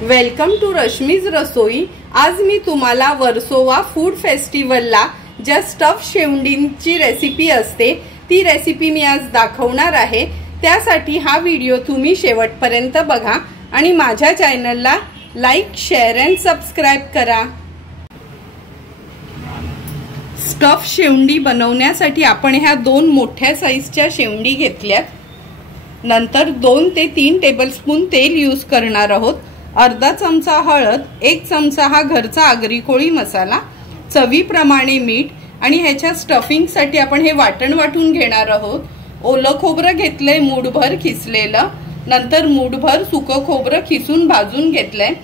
Welcome to Rashmi's रसोई। आज मी तुम्हाला Versova food फेस्टिवलला ज्या स्टफ शेवंडींची रेसिपी असते ती रेसिपी मी आज दाखवणार आहे। त्यासाठी हा व्हिडिओ तुम्ही शेवटपर्यंत बघा आणि माझ्या चॅनलला लाईक, शेअर अँड सबस्क्राइब करा। स्टफ शेवंडी बनवण्यासाठी आपण ह्या दोन मोठ्या साईजच्या शेवंडी घेतल्यात। नंतर 2 ते 3 टेबलस्पून तेल यूज करणार आहोत। अर्धा चमचा हळद, 1 चमचा हा घरचा आगरी कोळी मसाला, चवीप्रमाणे मीठ आणि ह्याच्या स्टफिंग साठी आपण हे वाटण वाटून घेणार आहोत। ओलं खोबरं घेतलंय मूठभर खिसलेलं, नंतर मूठभर सुकं खोबरं खिसून भाजून घेतलंय।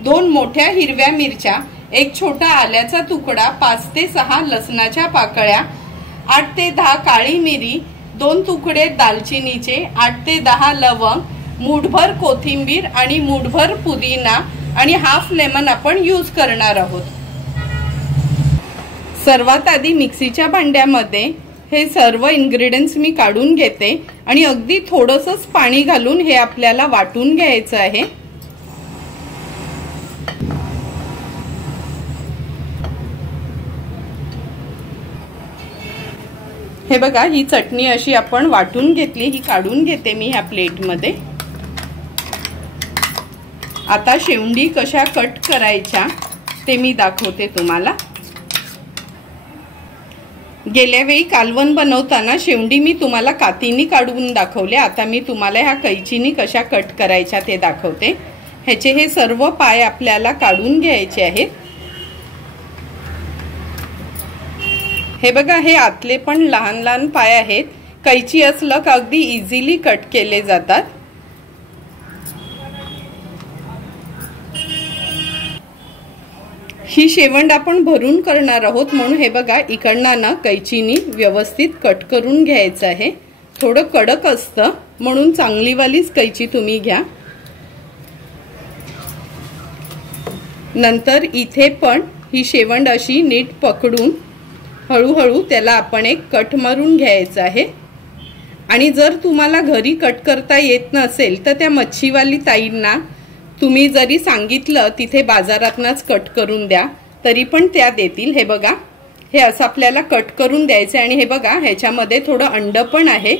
2 मोठ्या हिरव्या मिरच्या, 1 छोटा आल्याचा तुकडा, 5 ते 6 लसणाच्या पाकळ्या, 8 ते 10 काळी मिरी, 2 तुकडे दालचिनीचे, 8 ते 10 लवंग, मूठभर कोथिंबीर आणि मूठभर पुदिना आणि हाफ लेमन आपण यूज करणार आहोत। सर्वात आधी मिक्सीच्या भांड्यामध्ये हे सर्व इन्ग्रेडियंट्स मी काढून घेते आणि अगदी थोडंसंच पाणी घालून हे आपल्याला वाटून घ्यायचं आहे। हे बघा, ही चटणी अशी आपण वाटून घेतली, ही काढून घेते मी ह्या प्लेटमध्ये। आता शेवंडी कशा कट करायच्या ते मी दाखवते तुम्हाला। गेल्या वेळी कालवण बनवताना शेवंडी मी तुम्हाला कातीनी काढून दाखवले, आता मी तुम्हाला ह्या कैचीनी कशा कट करायच्या ते दाखवते। ह्याचे हे सर्व पाय आपल्याला काढून घ्यायचे आहेत। हे बघा, हे आतले पण लहान लहान पाय आहेत, कैची असलं का अगदी इझिली कट केले जातात। ही शेवंड आपण भरून करणार आहोत म्हणून हे बघा, इकडनं ना कैचीनी व्यवस्थित कट करून घ्यायचं आहे। थोडं कडक असतं म्हणून चांगलीवालीच कैची तुम्ही घ्या। नंतर इथे पण ही शेवंड अशी नीट पकडून हळूहळू त्याला आपण एक कट मारून घ्यायचं आहे। आणि जर तुम्हाला घरी कट करता येत नसेल तर त्या मच्छीवाली ताईंना तुम्ही जरी सांगितलं तिथे बाजारातनच कट करून द्या तरी पण त्या देतील। हे बघा, हे असं आपल्याला कट करून द्यायचं आणि हे बघा, ह्याच्यामध्ये थोडं अंड पण आहे।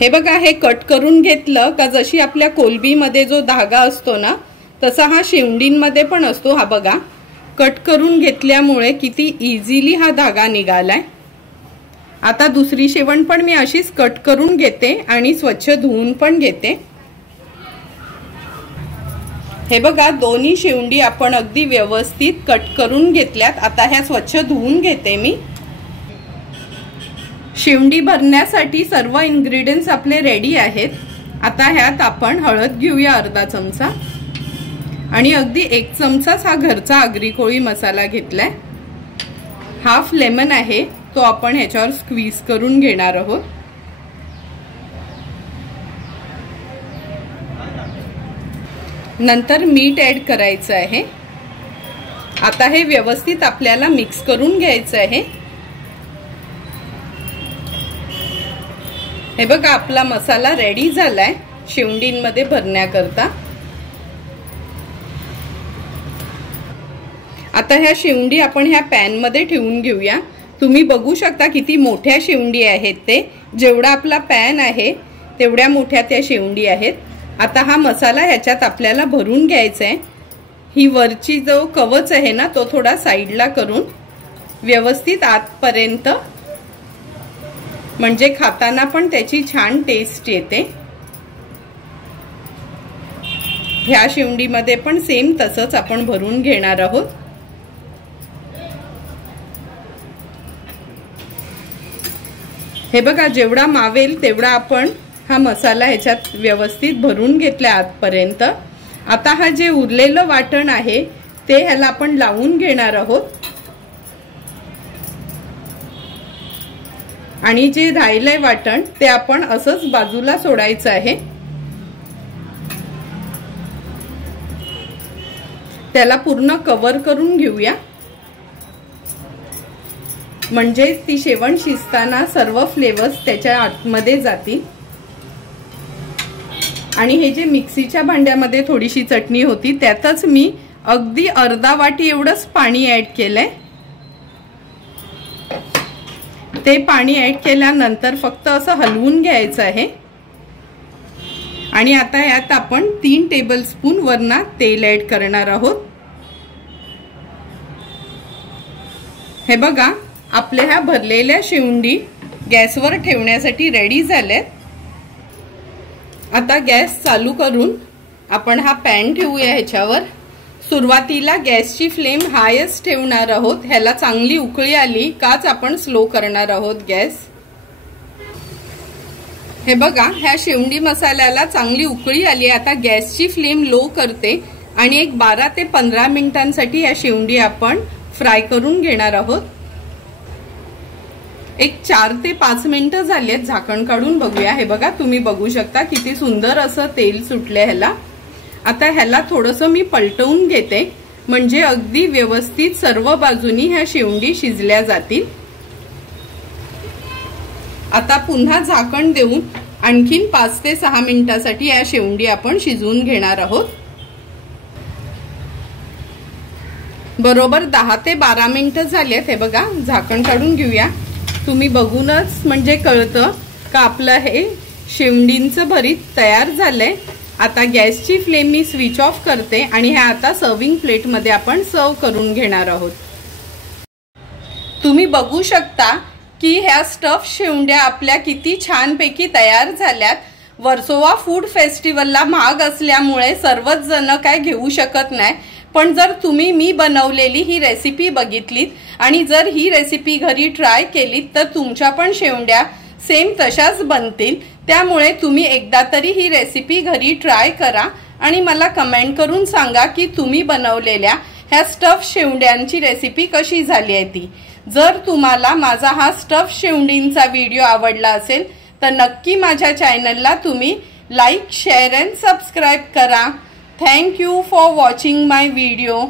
हे बघा, हे कट करून घेतलं का जशी आपल्या कोलबीमध्ये जो धागा असतो ना तसा हा शेवंडींमध्ये पण असतो। हा बघा, कट करून घेतल्यामुळे किती इझिली हा धागा निघालाय। आता दुसरी शेवंड पण मी अशीच कट करून घेते आणि स्वच्छ धुवून पण घेते। हे बघा, दोन्ही शेवंडी आपण अगदी व्यवस्थित कट करून घेतल्यात। आता ह्या स्वच्छ धुवून घेते मी। शेवंडी भरण्यासाठी सर्व इन्ग्रेडियंट्स आपले रेडी आहेत। आता ह्यात आपण हळद घेऊया अर्धा चमचा आणि अगदी 1 चमचाच हा घरचा आगरी कोळी मसाला घेतलाय। हाफ लेमन आहे, तो आपण ह्याच्यावर स्क्वीज करून घेणार आहोत। नंतर मीठ ऍड करायचं आहे। आता हे व्यवस्थित आपल्याला मिक्स करून घ्यायचं आहे। हे बघा, आपला मसाला रेडी झालाय शेवंडींमध्ये भरण्याकरता। आता ह्या शेवंडी आपण ह्या पॅन मध्ये ठेवून घेऊया। तुम्ही बघू शकता किती मोठ्या शेवंडी आहेत ते, जेवढा आपला पॅन आहे तेवढ्या मोठ्या त्या शेवंडी आहेत। आता हा मसाला ह्याच्यात आपल्याला भरून घ्यायचा आहे। ही वरची जो कवच आहे ना तो थोडा साईडला करून व्यवस्थित आतपर्यंत, म्हणजे खाताना पण त्याची छान टेस्ट येते। ह्या शेवंडीमध्ये पण सेम तसंच आपण भरून घेणार आहोत। हे बघा, जेवढा मावेल तेवढा आपण हा मसाला ह्याच्यात व्यवस्थित भरून घेतला आतपर्यंत। आता हा जे उरलेलं वाटण आहे ते ह्याला आपण लावून घेणार आहोत आणि जे राहिलंय वाटण ते आपण असंच बाजूला सोडायचं आहे। त्याला पूर्ण कव्हर करून घेऊया, म्हणजे ती शेवण शिजताना सर्व फ्लेवर्स त्याच्या आतमध्ये जातील। आणि हे जे मिक्सीच्या भांड्यामध्ये थोडीशी चटणी होती त्यातच मी अगदी अर्धा वाटी एवढंच पाणी ऍड केलंय। ते पाणी ऍड केल्यानंतर फक्त असं हलवून घ्यायचं आहे आणि आता यात आपण 3 टेबलस्पून वरना तेल ऍड करणार आहोत। हे बघा आपल्या ह्या भरलेल्या शेवंडी गॅसवर ठेवण्यासाठी रेडी झाल्यात। आता गॅस चालू करून आपण हा पॅन ठेवूया ह्याच्यावर। सुरुवातीला गॅसची फ्लेम हायच ठेवणार आहोत। ह्याला चांगली उकळी आली काच आपण स्लो करणार आहोत गॅस। हे बघा ह्या शेवंडी मसाल्याला चांगली उकळी आली। आता गॅसची फ्लेम लो करते आणि एक 12 ते 15 मिनिटांसाठी ह्या शेवंडी आपण फ्राय करून घेणार आहोत। एक 4 ते 5 मिनिटं झालीत। झाकण काढून बघूया। हे बघा तुम्ही बघू शकता किती सुंदर असं तेल सुटले ह्याला। आता ह्याला थोडंसं मी पलटवून घेते म्हणजे अगदी व्यवस्थित सर्व बाजूनी ह्या शेवंडी शिजल्या जातील। आता पुन्हा झाकण देऊन आणखीन 5 ते 6 मिनिटांसाठी या शेवंडी आपण शिजवून घेणार आहोत। बरोबर 10 ते 12 मिनिटं झालीत। हे बघा झाकण काढून घेऊया। तुम्ही बघूनच म्हणजे कळतं का आपलं हे शेवंडींचं भरीत तयार झालंय। आता गॅसची फ्लेम मी स्विच ऑफ करते आणि हे आता सर्विंग प्लेट मध्ये आपण सर्व करून घेणार आहोत। तुम्ही बघू शकता की ह्या स्टफ शेवंड्या आपल्या किती छानपैकी तयार झाल्यात। वर्सोवा फूड फेस्टिवलला महाग असल्यामुळे सर्वच जण काय घेऊ शकत नाही, पण जर तुम्ही मी बनवलेली ही रेसिपी बघितलीत आणि जर ही रेसिपी घरी ट्राय केलीत तर तुमच्या पण शेवंड्या सेम तशाच बनतील। त्यामुळे तुम्ही एकदा तरी ही रेसिपी घरी ट्राय करा आणि मला कमेंट करून सांगा की तुम्ही बनवलेल्या ह्या स्टफ शेवंड्यांची रेसिपी कशी झाली आहे ती। जर तुम्हाला माझा हा स्टफ शेवंडींचा व्हिडिओ आवडला असेल तर नक्की माझ्या चॅनलला तुम्ही लाईक, शेअर अँड सबस्क्राइब करा। Thank you for watching my video.